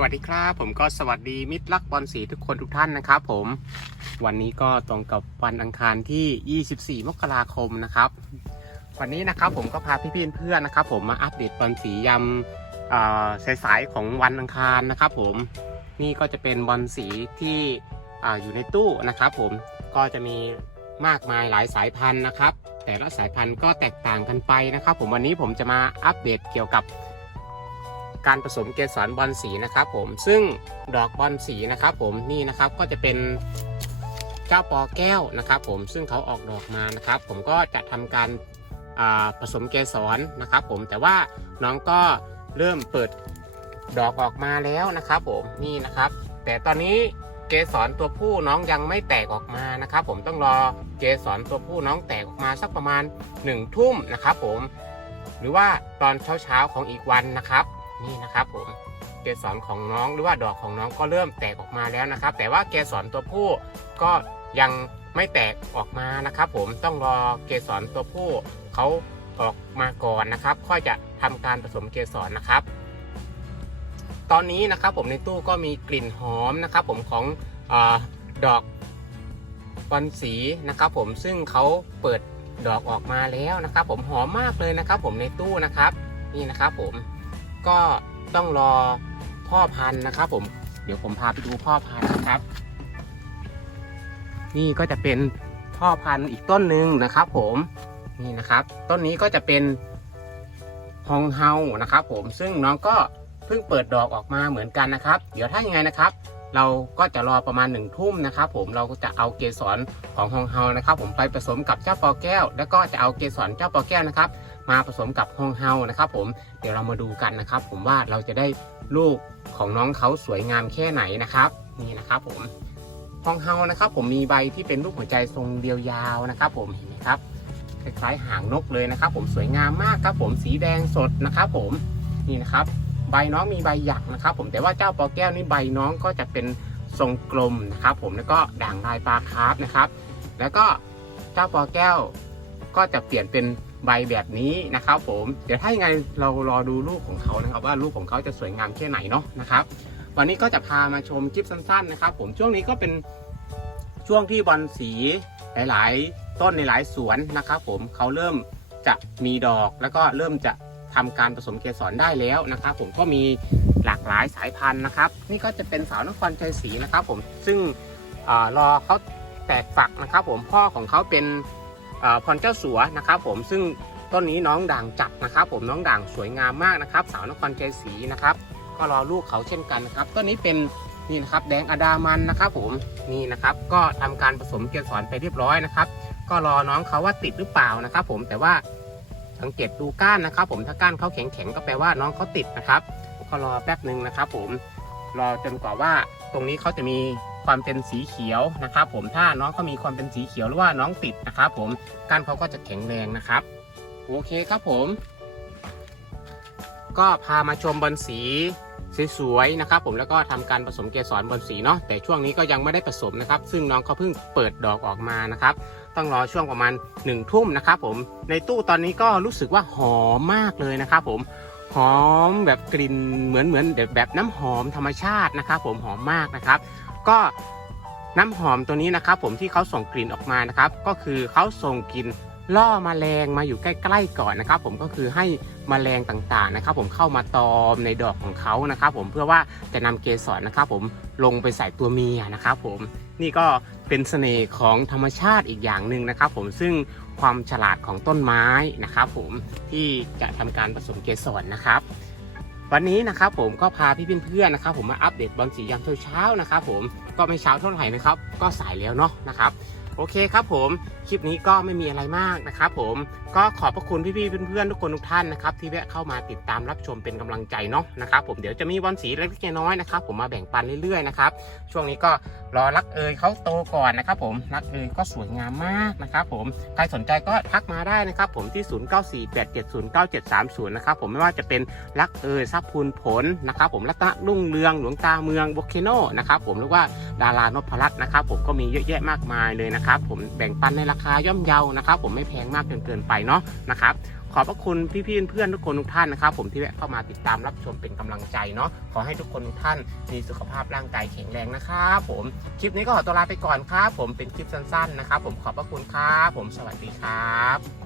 วัสดีครับผมก็สวัสดีมิตรรักบอลสีทุกคนทุกท่านนะครับผมวันนี้ก็ตรงกับวันอังคารที่ 24 มกราคมนะครับ วันนี้นะครับผมก็พาพี่ๆเพื่อนนะครับ ผมมาอัปเดตบอลสียำสายๆของวันอังคารนะครับ ผมนี่ก็จะเป็นบอลสีที่ออยู่ในตู้นะครับ ผมก็จะมีมากมายหลายสายพันธุ์นะครับ แต่ละสายพันธุ์ก็แตกต่างกันไปนะครับ ผมวันนี้ผมจะมาอัปเดตเกี่ยวกับ การผสมเกสรบอลสีนะครับผมซึ่งดอกบอลสีนะครับผมนี่นะครับก็จะเป็นเจ้าปอแก้วนะครับผมซึ่งเขาออกดอกมานะครับ ผมก็จะทำการผสมเกสรนะครับ ผมแต่ว่าน้องก็เริ่มเปิดดอกออกมาแล้วนะครับ ผมนี่นะครับ แต่ตอนนี้เกสรตัวผู้น้องยังไม่แตกออกมานะครับ ผมต้องรอเกสรตัวผู้น้องแตกออกมาสักประมาณ1ทุ่มนะครับ ผมหรือว่าตอนเช้าๆของอีกวันนะครับ นี่นะครับผมเกสรของน้องหรือว่าดอกของน้องก็เริ่มแตกออกมาแล้วนะครับ แต่ว่าเกสรตัวผู้ก็ยังไม่แตกออกมานะครับผมต้องรอเกสรตัวผู้เขาออกมาก่อนนะครับ ค่อยจะทำการผสมเกสรนะครับ ตอนนี้นะครับผมในตู้ก็มีกลิ่นหอมนะครับ ผมของอดอกบอลสีนะครับ ผมซึ่งเขาเปิดดอกออกมาแล้วนะครับ ผมหอมมากเลยนะครับ ผมในตู้นะครับ นี่นะครับผม ก็ต้องรอพ่อพันธุ์นะครับ ผม เดี๋ยวผมพาไปดูพ่อพันธุ์นะครับ นี่ก็จะเป็นพ่อพันธุ์อีกต้นหนึ่งนะครับ ผมนี่นะครับ ต้นนี้ก็จะเป็นฮองเฮานะครับ ผมซึ่งน้องก็เพิ่งเปิดดอกออกมาเหมือนกันนะครับ เดี๋ยวถ้ายังไงนะครับ เราก็จะรอประมาณหนึ่งทุ่มนะครับ ผมเราก็จะเอาเกสรของฮองเฮานะครับ ผมไปผสมกับเจ้าปอแก้ว แล้วก็จะเอาเกสรเจ้าปอแก้วนะครับ มาผสมกับฮองเฮานะครับ ผมเดี๋ยวเรามาดูกันนะครับ ผมว่าเราจะได้ลูกของน้องเขาสวยงามแค่ไหนนะครับ นี่นะครับ ผมฮองเฮานะครับ ผมมีใบที่เป็นรูปหัวใจทรงเดียวยาวนะครับ ผมเห็นไหมครับคล้ายๆหางนกเลยนะครับ ผมสวยงามมากครับ ผมสีแดงสดนะครับ ผมนี่นะครับ ใบน้องมีใบหยักนะครับ ผมแต่ว่าเจ้าปอแก้วนี่ใบน้องก็จะเป็นทรงกลมนะครับ ผมแล้วก็ด่างลายปลาคาร์ฟนะครับ แล้วก็เจ้าปอแก้วก็จะเปลี่ยนเป็น ใบแบบนี้นะครับผม เดี๋ยวถ้ายังไงเรารอดูลูกของเขานะครับ ว่าลูกของเขาจะสวยงามแค่ไหนเนาะนะครับ วันนี้ก็จะพามาชมคลิปสั้นๆนะครับ ผมช่วงนี้ก็เป็นช่วงที่บอลสีหลาย ๆ ต้นในหลายสวนนะครับ ผมเขาเริ่มจะมีดอกแล้วก็เริ่มจะทำการผสมเกสรได้แล้วนะครับ ผมก็มีหลากหลายสายพันธุ์นะครับ นี่ก็จะเป็นสาวนครชัยศรีนะครับ ผมซึ่งอรอเขาแตกฝักนะครับ ผมพ่อของเขาเป็น พรเจ้าสัวนะครับผมซึ่งต้นนี้น้องด่างจัดนะครับ ผมน้องด่างสวยงามมากนะครับ สาวนครใจศรีนะครับ ก็รอลูกเขาเช่นกันนะครับต้นนี้เป็นนี่นะครับแดงอดามันนะครับ ผมนี่นะครับ ก็ทำการผสมเกสรไปเรียบร้อยนะครับ ก็รอน้องเขาว่าติดหรือเปล่านะครับ ผมแต่ว่าสังเกตดูก้านนะครับ ผมถ้าก้านเขาแข็งๆก็แปลว่าน้องเขาติดนะครับ ก็รอแป๊บหนึ่งนะครับ ผมรอจนกว่าว่าตรงนี้เขาจะมี ความเป็นสีเขียวนะครับผมถ้าน้องเขามีความเป็นสีเขียวหรือว่าน้องติดนะครับผมก้านเขาก็จะแข็งแรงนะครับ โอเคครับผม ก็พามาชมบอลสีสวยๆนะครับผมแล้วก็ทำการผสมเกสรบอลสีเนาะแต่ช่วงนี้ก็ยังไม่ได้ผสมนะครับ ซึ่งน้องเขาเพิ่งเปิดดอกออกมานะครับ ต้องรอช่วงประมาณ1นึ่ทุ่มนะครับผมในตู้ตอนนี้ก็รู้สึกว่าหอมมากเลยนะครับผมหอมแบบกลิ่นเหมือนเหมือนแบบแบบน้ำหอมธรรมชาตินะครับผมหอมมากนะครับ ก็น้ำหอมตัวนี้นะครับ ผมที่เขาส่งกลิ่นออกมานะครับ ก็คือเขาส่งกลิ่นล่อมแมลงมาอยู่ใกล้ๆก่อนนะครับ ผมก็คือให้มแมลงต่างๆนะครับ ผมเข้ามาตอมในดอกของเขานะครับ ผมเพื่อว่าจะนำเกสรนะครับ ผมลงไปใส่ตัวเมียนะครับ ผมนี่ก็เป็นเสน่ห์ของธรรมชาติอีกอย่างหนึ่งนะครับ ผมซึ่งความฉลาดของต้นไม้นะครับ ผมที่จะทำการผสมเกสรนะครับ วันนี้นะครับผมก็พาพี่เพื่อนๆนะครับ ผมมาอัปเดตบอลสียามเช้าๆนะครับ ผมก็ไม่เช้าเท่าไหร่นะครับ ก็สายแล้วเนาะนะครับ โอเคครับผมคลิปนี้ก็ไม่มีอะไรมากนะครับผมก็ขอบพระคุณพี่ๆเพื่อนๆทุกคนทุกท่านนะครับที่แวะเข้ามาติดตามรับชมเป็นกำลังใจเนาะนะครับผมเดี๋ยวจะมีบอลสีเล็กๆน้อยๆนะครับผมมาแบ่งปันเรื่อยๆนะครับช่วงนี้ก็รอรักเอยเขาโตก่อนนะครับผมรักเอยก็สวยงามมากนะครับผมใครสนใจก็ทักมาได้นะครับผมที่ 0948709730นะครับผมไม่ว่าจะเป็นรักเอยซับพูนผลนะครับผมรัตนรุ่งเรืองหลวงตาเมืองโบเคโนนะครับผมหรือว่าดารานพรัตน์นะครับผมก็มีเยอะแยะมากมายเลยนะครับนะครับผมแบ่งปันในราคาย่อมเยานะครับผมไม่แพงมากจนเกินไปเนาะนะครับขอบพระคุณพี่ๆเพื่อนทุกคนทุกท่านนะครับ ผมที่แวะเข้ามาติดตามรับชมเป็นกำลังใจเนาะขอให้ทุกคนทุกท่านมีสุขภาพร่างกายแข็งแรงนะครับผมคลิปนี้ก็ขอตัวลาไปก่อนครับผมเป็นคลิปสั้นๆนะครับ ผมขอบพระคุณครับผมสวัสดีครับ